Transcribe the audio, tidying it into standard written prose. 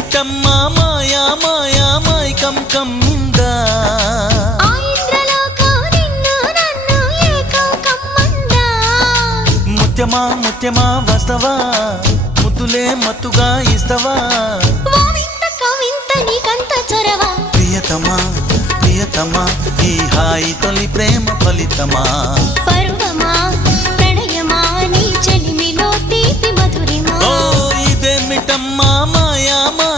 ఇదేమిటమ్మా మాయా మాయా మైకం కమ్మిందా ముత్యమా ముత్యమా వస్తవా ముద్దులే మత్తుగా ఇస్తవా ప్రియతమా ప్రియతమా ఈ హాయి తొలి ప్రేమ ఫలితమా పరువమా ప్రణయమా నీ చెలిమిలో తీపి మధురిమా ఓ ఇదేమిటమ్మా మాయా మాయా